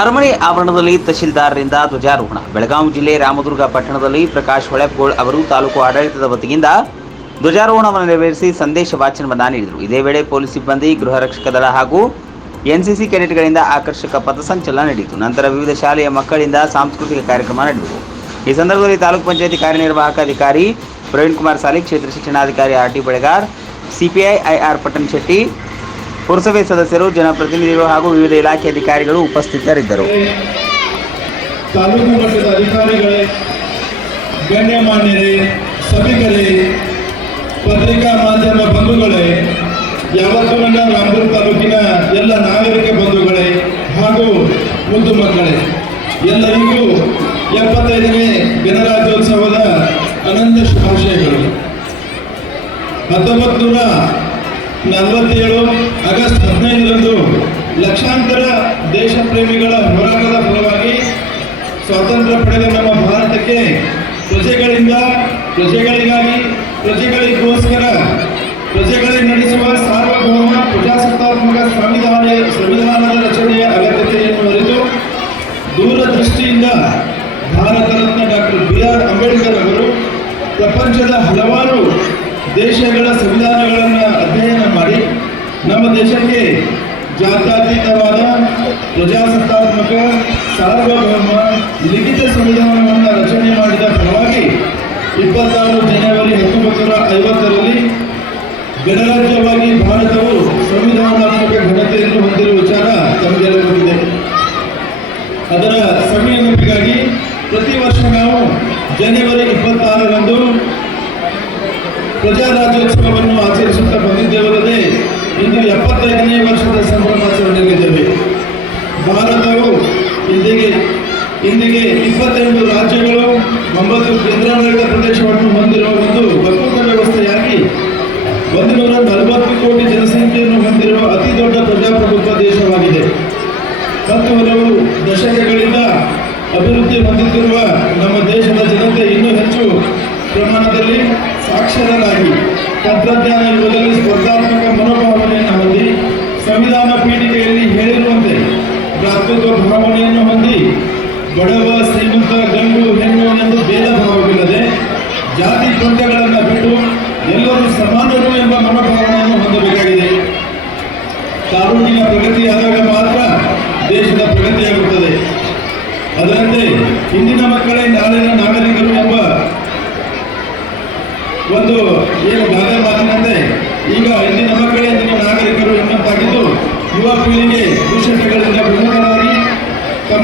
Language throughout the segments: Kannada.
ಅರಮನೆ ಆವರಣದಲ್ಲಿ ತಹಶೀಲ್ದಾರರಿಂದ ಧ್ವಜಾರೋಹಣ. ಬೆಳಗಾವಿ ಜಿಲ್ಲೆ ರಾಮದುರ್ಗ ಪಟ್ಟಣದಲ್ಲಿ ಪ್ರಕಾಶ್ ಹೊಳೆಪ್ಗೋಳ್ ಅವರು ತಾಲೂಕು ಆಡಳಿತದ ವತಿಯಿಂದ ಧ್ವಜಾರೋಹಣವನ್ನು ನೆರವೇರಿಸಿ ಸಂದೇಶ ವಾಚನವನ್ನು ನೀಡಿದರು. ಇದೇ ವೇಳೆ ಪೊಲೀಸ್ ಸಿಬ್ಬಂದಿ, ಗೃಹ ರಕ್ಷಕ ದಳ ಹಾಗೂ ಎನ್ಸಿಸಿ ಕೆಡೆಟ್ಗಳಿಂದ ಆಕರ್ಷಕ ಪಥಸಂಚಲನ ನಡೆಯಿತು ನಂತರ ವಿವಿಧ ಶಾಲೆಯ ಮಕ್ಕಳಿಂದ ಸಾಂಸ್ಕೃತಿಕ ಕಾರ್ಯಕ್ರಮ ನಡೆದವು. ಈ ಸಂದರ್ಭದಲ್ಲಿ ತಾಲೂಕು ಪಂಚಾಯಿತಿ ಕಾರ್ಯನಿರ್ವಾಹಕ ಅಧಿಕಾರಿ ಪ್ರವೀಣ್ ಕುಮಾರ್ ಸಾಲಿ, ಕ್ಷೇತ್ರ ಶಿಕ್ಷಣಾಧಿಕಾರಿ R T Belagar, CPI Pattan Shetty ಪುರಸಭೆ ಸದಸ್ಯರು, ಜನಪ್ರತಿನಿಧಿಗಳು ಹಾಗೂ ವಿವಿಧ ಇಲಾಖೆ ಅಧಿಕಾರಿಗಳು ಉಪಸ್ಥಿತರಿದ್ದರು. ತಾಲೂಕು ಮಟ್ಟದ ಅಧಿಕಾರಿಗಳೇ, ಗಣ್ಯಮಾನ್ಯರೇ, ಸಭಿಕರೇ, ಪತ್ರಿಕಾ ಮಾಧ್ಯಮ ಬಂಧುಗಳೇ, ಯಾವತ್ತೂ ನನ್ನ ರಾಮದುರ್ಗ ತಾಲೂಕಿನ ಎಲ್ಲ ನಾಗರಿಕ ಬಂಧುಗಳೇ ಹಾಗೂ ಮುದ್ದು ಮಕ್ಕಳೇ, ಎಲ್ಲರಿಗೂ ಎಪ್ಪತ್ತೈದನೇ ಗಣರಾಜ್ಯೋತ್ಸವದ ಅನಂತ ಶುಭಾಶಯಗಳು. ಹತ್ತೊಂಬತ್ತು ನೂರ ನಲವತ್ತೇಳು ಆಗಸ್ಟ್ ಹದಿನೈದರಂದು ಲಕ್ಷಾಂತರ ದೇಶ ಪ್ರೇಮಿಗಳ ಹೋರಾಟದ ಫಲವಾಗಿ ಸ್ವಾತಂತ್ರ್ಯ ಪಡೆದ ನಮ್ಮ ಭಾರತಕ್ಕೆ ಪ್ರಜೆಗಳಿಂದ, ಪ್ರಜೆಗಳಿಗಾಗಿ, ಪ್ರಜೆಗಳಿಗೋಸ್ಕರ ಪ್ರಜೆಗಳೇ ನಡೆಸುವ ಸಾರ್ವಭೌಮ ಪ್ರಜಾಸತ್ತಾತ್ಮಕ ಸಂವಿಧಾನ, ಸಂವಿಧಾನದ ರಚನೆಯ ಅಗತ್ಯತೆಯನ್ನು ಅರಿತು ದೂರದೃಷ್ಟಿಯಿಂದ Bharat Ratna doctor B R Ambedkar ಅವರು ಪ್ರಪಂಚದ ಹಲವಾರು ದೇಶಗಳ ಸಂವಿಧಾನಗಳನ್ನು ಅಧ್ಯಯನ ನಮ್ಮ ದೇಶಕ್ಕೆ ಜಾತ್ಯತೀತವಾದ ಪ್ರಜಾಸತ್ತಾತ್ಮಕ ಸಾರ್ವಭೌಮ ಲಿಖಿತ ಸಂವಿಧಾನವನ್ನು ರಚನೆ ಮಾಡಿದ ಫಲವಾಗಿ ಇಪ್ಪತ್ತಾರು ಜನವರಿ ಹತ್ತೊಂಬತ್ತು ನೂರ ಐವತ್ತರಲ್ಲಿ ಗಣರಾಜ್ಯವಾಗಿ ಭಾರತವು ಸಂವಿಧಾನಾತ್ಮಕ ಘನತೆಯನ್ನು ಹೊಂದಿರುವ ವಿಚಾರ ಗೊತ್ತಿದೆ ಅದರ ಸಮಯ ಪ್ರತಿ ವರ್ಷ ನಾವು ಜನವರಿ ಇಪ್ಪತ್ತಾರರಂದು ಪ್ರಜಾರಾಜ್ಯೋತ್ಸವವನ್ನು ಇಪ್ಪತ್ತೆಂಟು ರಾಜ್ಯಗಳು ಒಂಬತ್ತು ಕೇಂದ್ರಾಡಳಿತ ಪ್ರದೇಶವನ್ನು ಹೊಂದಿರುವ ಒಂದು ಒಕ್ಕೂಟ ವ್ಯವಸ್ಥೆಯಾಗಿ ಒಂದು ನೂರ ನಲವತ್ತು ಕೋಟಿ ಜನಸಂಖ್ಯೆಯನ್ನು ಹೊಂದಿರುವ ಅತಿ ದೊಡ್ಡ ಪ್ರಜಾಪ್ರಭುತ್ವ ದೇಶವಾಗಿದೆ. ಮತ್ತು ಹಲವು ದಶಕಗಳಿಂದ ಅಭಿವೃದ್ಧಿ ಹೊಂದುತ್ತಿರುವ ನಮ್ಮ ದೇಶದ ಜನತೆ ಇನ್ನೂ ಹೆಚ್ಚು ಪ್ರಮಾಣದಲ್ಲಿ ಸಾಕ್ಷರರಾಗಿ ತಂತ್ರಜ್ಞಾನ ಯುಗದಲ್ಲಿ ಸ್ಪರ್ಧಾತ್ಮಕ ಮನೋಭಾವನೆಯನ್ನು ಹೊಂದಿ ಸಂವಿಧಾನ ಪೀಠಿಕೆಯಲ್ಲಿ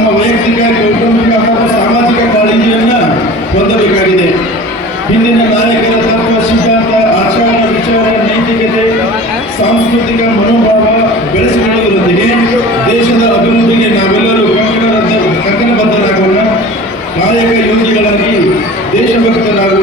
ನಮ್ಮ ವೈಯಕ್ತಿಕ ಕೌಟುಂಬಿಕ ಹಾಗೂ ಸಾಮಾಜಿಕ ಕಾಳಜಿಯನ್ನು ಹೊಂದಬೇಕಾಗಿದೆ. ಹಿಂದಿನ ನಾಯಕರ ತತ್ವ, ಸಿದ್ಧಾಂತ, ಆಚಾರ, ವಿಚಾರ, ನೈತಿಕತೆ, ಸಾಂಸ್ಕೃತಿಕ ಮನೋಭಾವ ಬೆಳೆಸಿಕೊಳ್ಳುವುದರೊಂದಿಗೆ ದೇಶದ ಅಭಿವೃದ್ಧಿಗೆ ನಾವೆಲ್ಲರೂ ಕಂಕಣ ಕಂಕಣಬದ್ಧರಾಗೋಣ ನಾಯಕ ಯೋಗಿಗಳಾಗಿ ದೇಶಭಕ್ತರಾಗುವ